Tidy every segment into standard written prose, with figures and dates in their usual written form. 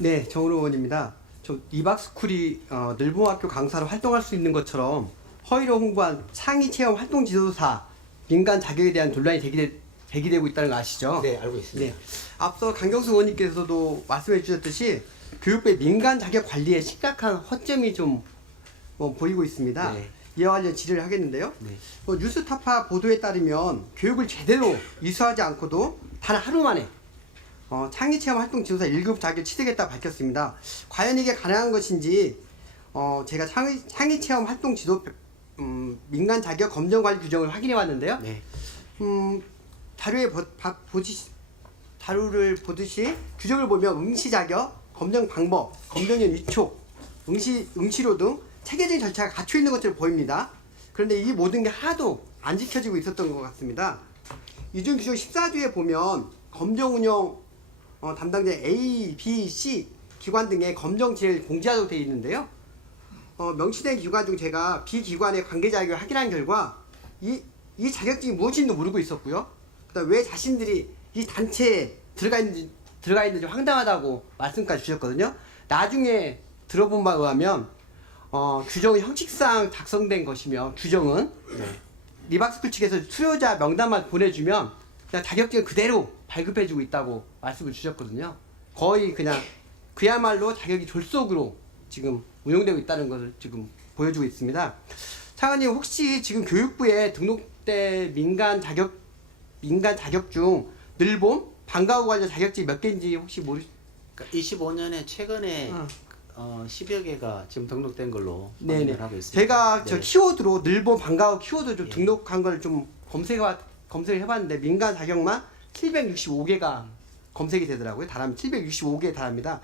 네, 정은호 의원입니다. 저 이박스쿨이 늘봄학교 강사로 활동할 수 있는 것처럼 허위로 홍보한 상위 체험 활동 지도사 민간 자격에 대한 논란이 제기되고 있다는 거 아시죠? 네, 알고 있습니다. 네. 앞서 강경수 의원님께서도 말씀해 주셨듯이 교육부의 민간 자격 관리에 심각한 허점이 좀 보이고 있습니다. 네. 이와 관련 질의를 하겠는데요. 네. 뉴스타파 보도에 따르면 교육을 제대로 이수하지 않고도 단 하루 만에 창의체험 활동 지도사 1급 자격 취득했다 밝혔습니다. 과연 이게 가능한 것인지 제가 창의체험 활동 지도 민간 자격 검정 관리 규정을 확인해 왔는데요. 네. 자료를 보듯이 규정을 보면 응시 자격, 검정 방법, 검정연 위촉, 응시료 등 체계적인 절차가 갖춰 있는 것처럼 보입니다. 그런데 이 모든 게 하나도 안 지켜지고 있었던 것 같습니다. 이중 규정 14조에 보면 검정 운영 담당자 A, B, C 기관 등의 검정 진행을 공지하도록 되어 있는데요. 명시된 기관 중 제가 B 기관의 관계 자격을 확인한 결과 이 자격증이 무엇인지도 모르고 있었고요. 그다음 왜 자신들이 이 단체에 들어가 있는지 황당하다고 말씀까지 주셨거든요. 나중에 들어본 바에 의하면 규정은 형식상 작성된 것이며 규정은 리박스쿨 측에서 수요자 명단만 보내주면 그냥 자격증을 그대로 발급해주고 있다고 말씀을 주셨거든요. 거의 그냥 그야말로 자격이 졸속으로 지금 운영되고 있다는 것을 지금 보여주고 있습니다. 차관님 혹시 지금 교육부에 등록된 민간 자격 중 늘봄, 방과후 관련 자격증이 몇 개인지 혹시 그러니까 25년에 최근에 10여 개가 지금 등록된 걸로 네네. 확인을 하고 있습니다. 제가 네. 저 키워드로 늘봄, 방과후 키워드 좀 예. 등록한 걸 좀 검색을 해봤는데 민간 자격만 765개가 검색이 되더라고요. 달하면 765개에 달합니다.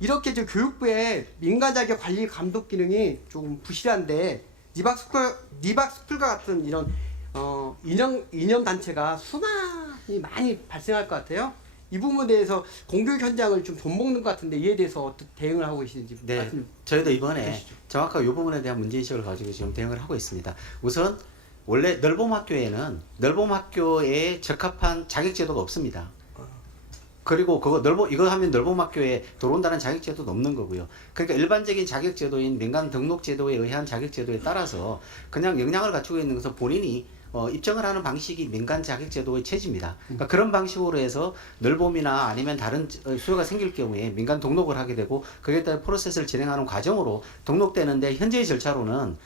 이렇게 저 교육부의 민간 자격 관리 감독 기능이 조금 부실한데 니박스쿨과 같은 이런 이념 단체가 수많이 많이 발생할 것 같아요. 이 부분에 대해서 공교육 현장을 좀 돈먹는 것 같은데 이에 대해서 어떻게 대응을 하고 계시는지 네, 말씀 저희도 이번에 해주시죠. 정확하게 이 부분에 대한 문제의식을 가지고 지금 대응을 하고 있습니다. 우선 원래 늘봄학교에는 늘봄학교에 적합한 자격제도가 없습니다. 그리고 이거 하면 늘봄학교에 들어온다는 자격제도도 없는 거고요. 그러니까 일반적인 자격제도인 민간 등록제도에 의한 자격제도에 따라서 그냥 역량을 갖추고 있는 것은 본인이 입증을 하는 방식이 민간 자격제도의 체제입니다. 그러니까 그런 방식으로 해서 늘봄이나 아니면 다른 수요가 생길 경우에 민간 등록을 하게 되고 거기에 따라 프로세스를 진행하는 과정으로 등록되는데 현재의 절차로는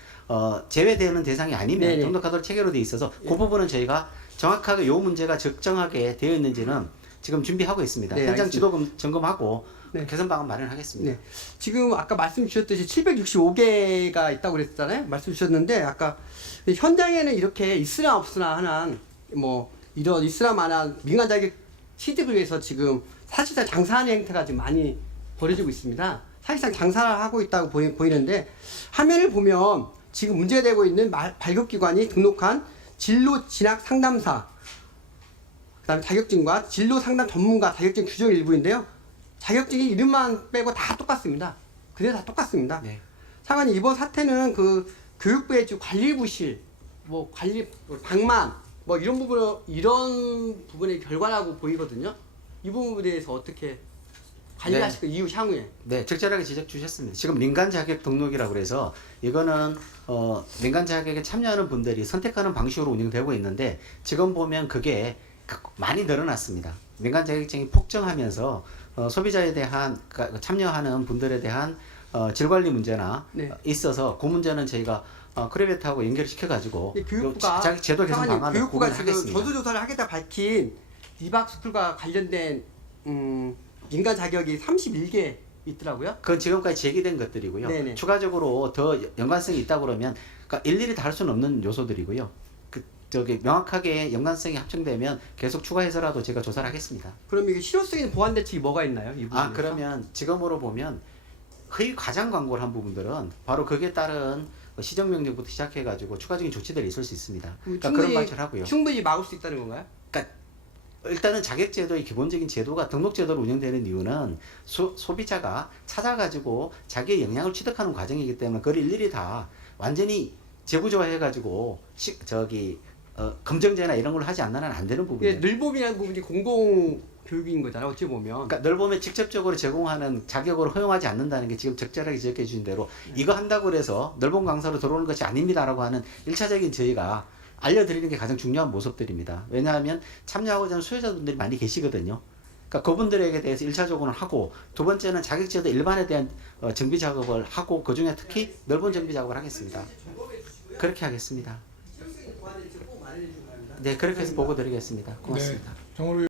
제외되는 대상이 아니면 네네. 등록하도록 체계로 돼 있어서 그 부분은 저희가 정확하게 요 문제가 적정하게 되어 있는지는 지금 준비하고 있습니다. 네, 현장 알겠습니다. 지도 점검하고 네. 개선 방안 마련하겠습니다. 네. 지금 아까 말씀 주셨듯이 765개가 있다고 그랬잖아요. 말씀 주셨는데 아까 현장에는 이렇게 있으나 없으나 하는 이런 있으나 마나 민간 자격 취득을 위해서 지금 사실상 장사하는 행태가 지금 많이 벌어지고 있습니다. 사실상 장사를 하고 있다고 보이는데 화면을 보면 지금 문제가 되고 있는 발급기관이 등록한 진로 진학 상담사 그다음에 자격증과 진로 상담 전문가 자격증 규정 일부인데요. 자격증이 이름만 빼고 다 똑같습니다. 그대로 다 똑같습니다. 네. 사관이 이번 사태는 그 교육부의 관리부실, 방만 이런 부분의 결과라고 보이거든요. 이 부분에 대해서 어떻게 관리하실 거 이후 향후에? 네, 적절하게 지적 주셨습니다. 지금 민간 자격 등록이라고 그래서 이거는 민간 자격에 참여하는 분들이 선택하는 방식으로 운영되고 있는데 지금 보면 그게 많이 늘어났습니다. 민간 자격증이 폭증하면서 소비자에 대한 참여하는 분들에 대한 질관리 문제나 네. 있어서 그 문제는 저희가 크레베트하고 연결시켜 가지고 교육부가 자격 제도 개선 방안을 교육부가 지금 하겠습니다. 전수조사를 하겠다 밝힌 리박스쿨과 관련된 민간 자격이 31개 있더라고요. 그건 지금까지 제기된 것들이고요. 네네. 추가적으로 더 연관성이 있다 그러면 일일이 다 할 수는 없는 요소들이고요. 명확하게 연관성이 합정되면 계속 추가해서라도 제가 조사를 하겠습니다. 그럼 이게 실효성 있는 보완 대책이 뭐가 있나요? 이 부분에서? 그러면 지금으로 보면 허위 과장 광고를 한 부분들은 바로 거기에 따른 시정명령부터 시작해가지고 추가적인 조치들이 있을 수 있습니다. 그러니까 그런 방식을 하고요. 충분히 막을 수 있다는 건가요? 그러니까 일단은 자격제도의 기본적인 제도가 등록제도로 운영되는 이유는 소비자가 찾아가지고 자기의 역량을 취득하는 과정이기 때문에 그걸 일일이 다 완전히 재구조화해가지고 검정제나 이런 걸 하지 않는 한 안 되는 부분이에요. 늘봄이라는 부분이 공공 교육인 거잖아요. 어찌 보면. 그러니까 널봄에 직접적으로 제공하는 자격으로 허용하지 않는다는 게 지금 적절하게 지적해 주신 대로 이거 한다고 해서 널봄 강사로 들어오는 것이 아닙니다라고 하는 1차적인 저희가 알려드리는 게 가장 중요한 모습들입니다. 왜냐하면 참여하고자 하는 수요자분들이 많이 계시거든요. 그러니까 그분들에게 대해서 1차적으로는 하고 두 번째는 자격제도 일반에 대한 정비 작업을 하고 그중에 특히 넓은 정비 작업을 하겠습니다. 그렇게 하겠습니다. 네, 그렇게 해서 보고 드리겠습니다. 고맙습니다. 네, 정으로